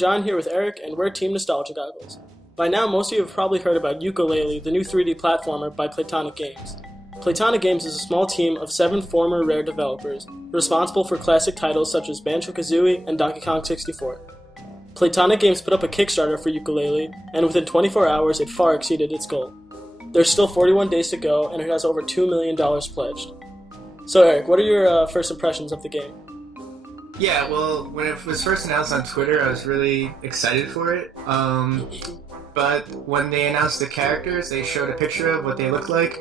John here with Eric, and we're Team Nostalgia Goggles. By now, most of you have probably heard about Yooka-Laylee, the new 3D platformer by Playtonic Games. Playtonic Games is a small team of 7 former Rare developers, responsible for classic titles such as Banjo-Kazooie and Donkey Kong 64. Playtonic Games put up a Kickstarter for Yooka-Laylee, and within 24 hours, it far exceeded its goal. There's still 41 days to go, and it has over $2 million pledged. So Eric, what are your first impressions of the game? Yeah, well, when it was first announced on Twitter, I was really excited for it. But when they announced the characters, they showed a picture of what they looked like,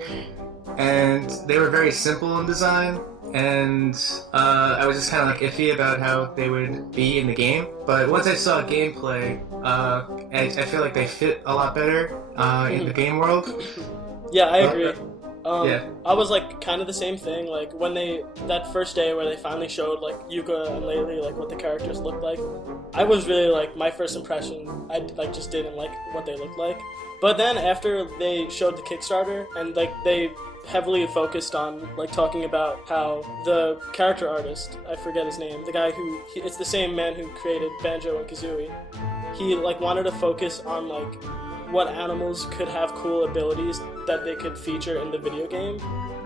and they were very simple in design, and I was just kind of like iffy about how they would be in the game. But once I saw gameplay, I feel like they fit a lot better in the game world. Yeah, I agree. Yeah. I was like kind of the same thing. Like when that first day where they finally showed like Yooka and Laylee, like what the characters looked like, I was really like my first impression. I like just didn't like what they looked like. But then after they showed the Kickstarter and like they heavily focused on like talking about how the character artist, I forget his name, the guy it's the same man who created Banjo and Kazooie. He like wanted to focus on like what animals could have cool abilities that they could feature in the video game.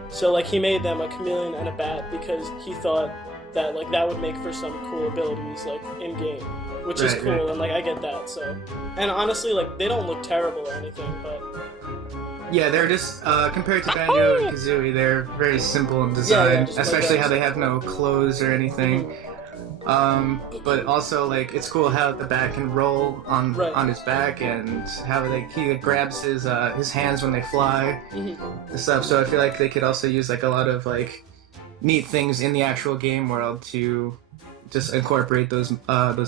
So like he made them a chameleon and a bat because he thought that like that would make for some cool abilities like in game, which is cool. Right. And like I get that. So, and honestly, like they don't look terrible or anything, but yeah, they're just compared to Banjo and Kazooie, they're very simple in design, especially how they have no clothes or anything. But also like it's cool how the bat can roll on his back and how like he grabs his hands when they fly and stuff. So I feel like they could also use like a lot of like neat things in the actual game world to just incorporate those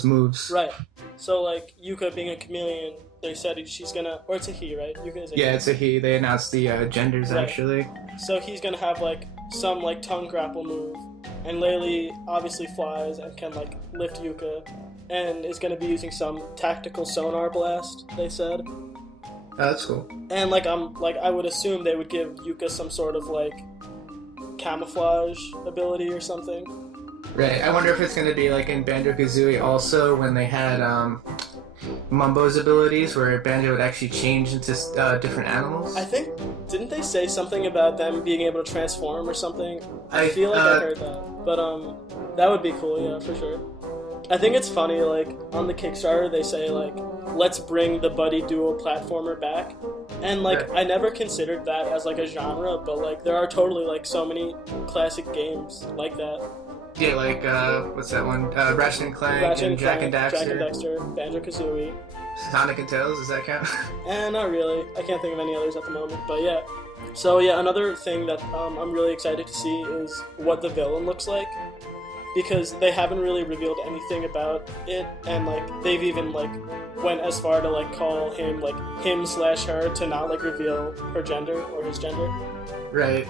moves. Right. So like Yooka being a chameleon, they said she's gonna, or it's a he, right? Yooka is a he. Yeah, it's a he. They announced the genders actually. So he's gonna have like some like tongue grapple move. And Laylee obviously flies and can like lift Yooka, and is going to be using some tactical sonar blast. They said. Oh, that's cool. And like I would assume they would give Yooka some sort of like camouflage ability or something. Right. I wonder if it's going to be like in Banjo-Kazooie also when they had Mumbo's abilities, where Banjo would actually change into different animals. I think didn't they say something about them being able to transform or something? I feel like I heard that, but that would be cool, yeah, for sure. I think it's funny, like on the Kickstarter they say like let's bring the buddy duo platformer back, and like I never considered that as like a genre, but like there are totally like so many classic games like that. Yeah, like, what's that one? Ratchet and Clank and Jak and Daxter. Banjo-Kazooie. Sonic and Tails, does that count? Not really. I can't think of any others at the moment, but yeah. So yeah, another thing that I'm really excited to see is what the villain looks like. Because they haven't really revealed anything about it, and like, they've even like, went as far to like call him like him/her to not like reveal her gender or his gender. Right.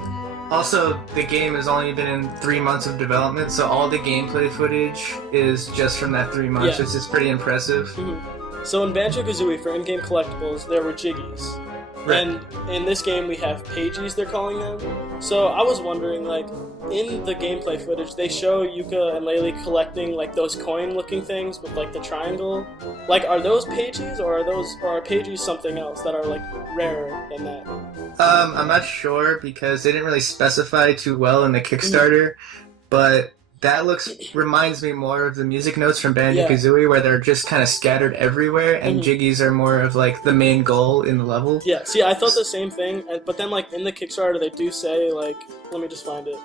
Also, the game has only been in 3 months of development, so all the gameplay footage is just from that 3 months, which is pretty impressive. Mm-hmm. So in Banjo-Kazooie, for in-game collectibles, there were Jiggies. Right. And in this game, we have Pagies, they're calling them. So I was wondering, like, in the gameplay footage, they show Yooka and Laylee collecting, like, those coin-looking things with, like, the triangle. Like, are those Pagies, or are Pagies something else that are, like, rarer than that? I'm not sure because they didn't really specify too well in the Kickstarter, but that reminds me more of the music notes from Banjo-Kazooie where they're just kind of scattered everywhere, and Jiggies are more of like the main goal in the level. Yeah, see, I thought the same thing, but then like in the Kickstarter they do say like, let me just find it.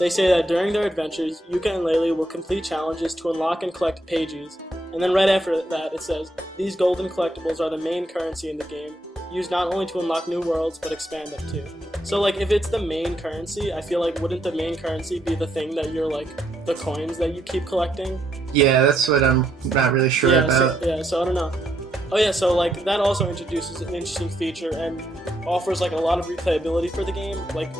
They say that during their adventures, Yooka and Laylee will complete challenges to unlock and collect Pagies, and then right after that it says, these golden collectibles are the main currency in the game, used not only to unlock new worlds, but expand them too. So like, if it's the main currency, I feel like wouldn't the main currency be the thing that you're like, the coins that you keep collecting? Yeah, that's what I'm not really sure about. So I don't know. Oh yeah, so like, that also introduces an interesting feature and offers like a lot of replayability for the game, like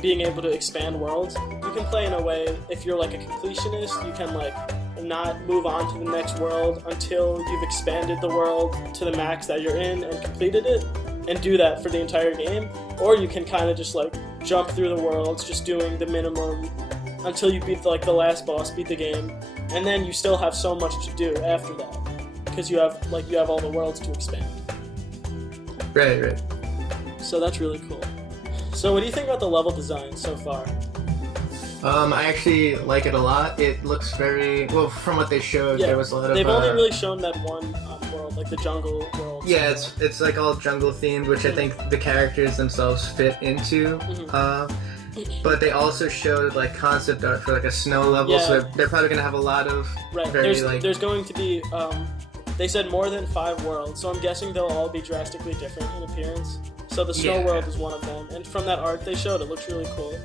being able to expand worlds. You can play in a way, if you're like a completionist, you can like not move on to the next world until you've expanded the world to the max that you're in and completed it, and do that for the entire game. Or you can kind of just like jump through the worlds, just doing the minimum until you beat the last boss, beat the game, and then you still have so much to do after that because you have all the worlds to expand. Right. So that's really cool. So what do you think about the level design so far? I actually like it a lot. It looks very well from what they showed. Yeah, there was a lot of. They've only really shown that one world, like the jungle world. Yeah, it's like all jungle themed, which I think the characters themselves fit into. But they also showed like concept art for like a snow level, so they're probably gonna have a lot of There's going to be they said more than 5 worlds, so I'm guessing they'll all be drastically different in appearance. So the snow world is one of them, and from that art they showed, it looks really cool.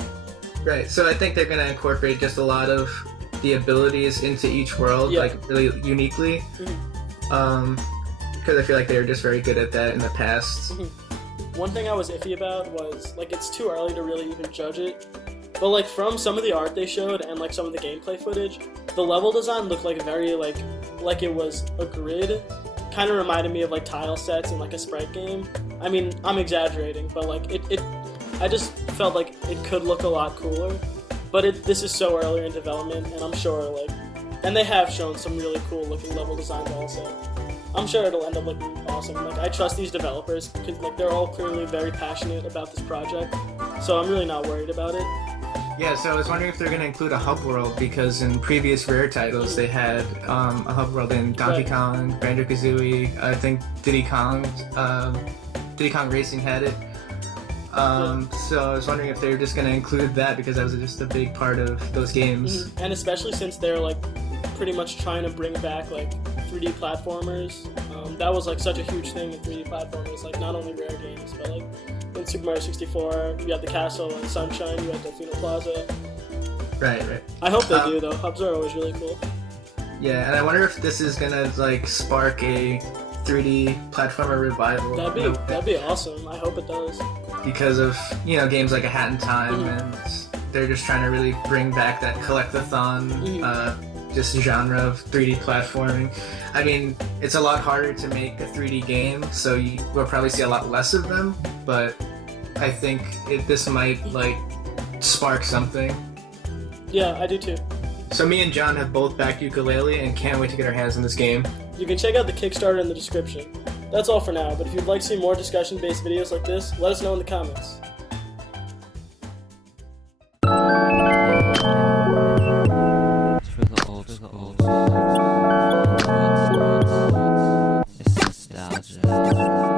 Right, so I think they're gonna incorporate just a lot of the abilities into each world, like really uniquely. Because I feel like they were just very good at that in the past. One thing I was iffy about was, like, it's too early to really even judge it, but, like, from some of the art they showed and, like, some of the gameplay footage, the level design looked like very, like it was a grid. Kind of reminded me of, like, tile sets in, like, a Sprite game. I mean, I'm exaggerating, but, like, I just felt like it could look a lot cooler, but this is so early in development, and I'm sure, like, and they have shown some really cool looking level designs also. I'm sure it'll end up looking awesome. Like, I trust these developers because, like, they're all clearly very passionate about this project, so I'm really not worried about it. Yeah, so I was wondering if they're going to include a hub world, because in previous Rare titles they had a hub world in Donkey Kong, Banjo-Kazooie, I think Diddy Kong Racing had it. So I was wondering if they were just going to include that, because that was just a big part of those games. And especially since they're, like, pretty much trying to bring back, like, 3D platformers. That was, like, such a huge thing in 3D platformers, like, not only Rare games, but, like, in Super Mario 64, you had the castle in Sunshine, you had Delfino Plaza. Right. I hope they do, though. Hubs are always really cool. Yeah, and I wonder if this is gonna, like, spark a 3D platformer revival. That'd be awesome. I hope it does. Because of, games like A Hat in Time, and they're just trying to really bring back that collect-a-thon just genre of 3D platforming. I mean, it's a lot harder to make a 3D game, so you will probably see a lot less of them, but I think this might, like, spark something. Yeah, I do too. So me and John have both backed Yooka-Laylee and can't wait to get our hands on this game. You can check out the Kickstarter in the description. That's all for now, but if you'd like to see more discussion-based videos like this, let us know in the comments. For the old school. It's nostalgia.